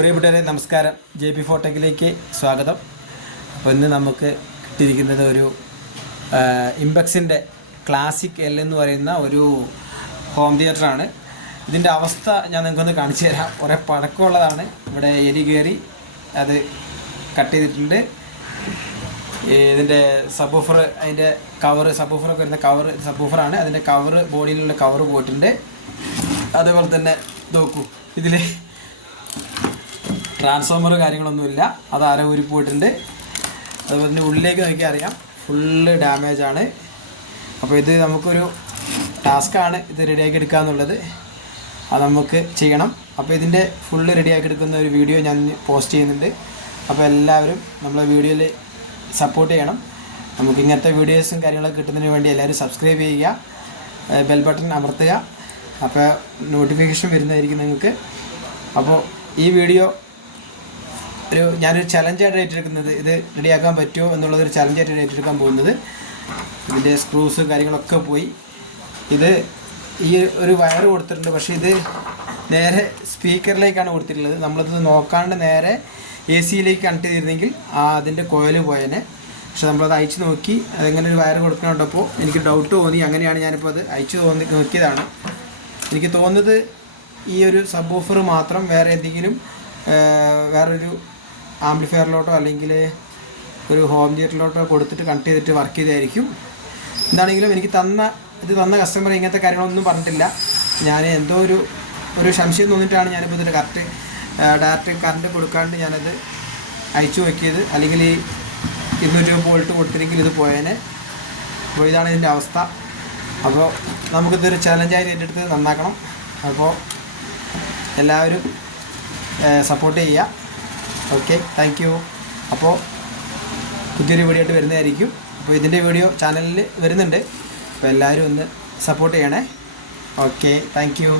പ്രിയപ്പെട്ടവരെ നമസ്കാരം. JP ഫോട്ടോക്കിലേക്ക് സ്വാഗതം. അപ്പോൾ ഇന്ന് നമുക്ക് കിട്ടിയിരിക്കുന്നത് ഒരു ഇംപെക്സിൻ്റെ ക്ലാസിക് L എന്ന് പറയുന്ന ഒരു ഹോം തിയേറ്ററാണ്. ഇതിൻ്റെ അവസ്ഥ ഞാൻ നിങ്ങൾക്കൊന്ന് കാണിച്ചു തരാം. കുറേ പഴക്കമുള്ളതാണ്. ഇവിടെ എലി കയറി അത് കട്ട് ചെയ്തിട്ടുണ്ട്. ഇതിൻ്റെ സബ്വൂഫർ, അതിൻ്റെ കവറ്, സബ്വൂഫറൊക്കെ വരുന്ന കവറ് സബ്വൂഫറാണ്. അതിൻ്റെ കവറ്, ബോഡിയിലുള്ള കവറ് പോയിട്ടുണ്ട്. അതുപോലെ തന്നെ നോക്കൂ, ഇതിൽ ട്രാൻസ്ഫോമർ കാര്യങ്ങളൊന്നുമില്ല, അത് ആരോ ഊരി പോയിട്ടുണ്ട്. അതുപോലെ തന്നെ ഉള്ളിലേക്ക് നോക്കിയാൽ അറിയാം, ഫുള്ള് ഡാമേജാണ്. അപ്പോൾ ഇത് നമുക്കൊരു ടാസ്ക്കാണ് ഇത് റെഡിയാക്കി എടുക്കുക എന്നുള്ളത്. അത് നമുക്ക് ചെയ്യണം. അപ്പോൾ ഇതിൻ്റെ ഫുള്ള് റെഡിയാക്കി എടുക്കുന്ന ഒരു വീഡിയോ ഞാൻ പോസ്റ്റ് ചെയ്യുന്നുണ്ട്. അപ്പോൾ എല്ലാവരും നമ്മളെ വീഡിയോയിൽ സപ്പോർട്ട് ചെയ്യണം. നമുക്ക് ഇങ്ങനത്തെ വീഡിയോസും കാര്യങ്ങളൊക്കെ കിട്ടുന്നതിന് വേണ്ടി എല്ലാവരും സബ്സ്ക്രൈബ് ചെയ്യുക, ബെൽ ബട്ടൺ അമർത്തുക. അപ്പോൾ നോട്ടിഫിക്കേഷൻ വരുന്നതായിരിക്കും നിങ്ങൾക്ക്. അപ്പോൾ ഈ വീഡിയോ ഞാനൊരു ചലഞ്ചായിട്ട് ഏറ്റെടുക്കുന്നത്, ഇത് റെഡിയാക്കാൻ പറ്റുമോ എന്നുള്ളതൊരു ചലഞ്ചായിട്ട് ഏറ്റെടുക്കാൻ പോകുന്നത്. ഇതിൻ്റെ സ്ക്രൂസ് കാര്യങ്ങളൊക്കെ പോയി. ഇത് ഈ ഒരു വയർ കൊടുത്തിട്ടുണ്ട്, പക്ഷേ ഇത് നേരെ സ്പീക്കറിലേക്കാണ് കൊടുത്തിട്ടുള്ളത്. നമ്മളിത് നോക്കാണ്ട് നേരെ AC-യിലേക്ക് കണക്ട് ചെയ്തിരുന്നെങ്കിൽ അതിൻ്റെ കോയിൽ പോയേനെ. പക്ഷെ നമ്മളത് അയച്ചു നോക്കി, അതെങ്ങനെ ഒരു വയർ കൊടുക്കണുണ്ടപ്പോൾ എനിക്ക് ഡൗട്ട് തോന്നി. അങ്ങനെയാണ് ഞാനിപ്പോൾ അത് അയച്ചു നോക്കിയതാണ്. എനിക്ക് തോന്നുന്നത് ഈ ഒരു സബ്വൂഫർ മാത്രം വേറെ എന്തെങ്കിലും വേറൊരു ആംപ്ലിഫയറിലോട്ടോ അല്ലെങ്കിൽ ഒരു ഹോം തിയേറ്ററിലോട്ടോ കൊടുത്തിട്ട് കണക്ട് ചെയ്തിട്ട് വർക്ക് ചെയ്തായിരിക്കും. എന്താണെങ്കിലും എനിക്ക് ഇത് തന്ന കസ്റ്റമർ ഇങ്ങനത്തെ കാര്യങ്ങളൊന്നും പറഞ്ഞിട്ടില്ല. ഞാൻ എന്തോ ഒരു സംശയം തോന്നിയിട്ടാണ് ഞാനിപ്പോൾ ഇതിൻ്റെ ഡയറക്റ്റ് കറണ്ട് കൊടുക്കാണ്ട് ഞാനത് അയച്ചു നോക്കിയത്. അല്ലെങ്കിൽ ഈ 220 വോൾട്ട് കൊടുത്തില്ലെങ്കിൽ ഇത് പോയേനെ. അപ്പോൾ ഇതാണ് ഇതിൻ്റെ അവസ്ഥ. അപ്പോൾ നമുക്കിതൊരു ചലഞ്ചായി ഏറ്റെടുത്ത് നന്നാക്കണം. അപ്പോൾ എല്ലാവരും സപ്പോർട്ട് ചെയ്യുക. Okay, thank you. അപ്പോൾ പുതിയൊരു വീഡിയോ ആയിട്ട് വരുന്നതായിരിക്കും. അപ്പോൾ ഇതിൻ്റെ വീഡിയോ ചാനലിൽ വരുന്നുണ്ട്. അപ്പോൾ എല്ലാവരും ഒന്ന് സപ്പോർട്ട് ചെയ്യണേ. Okay, thank you.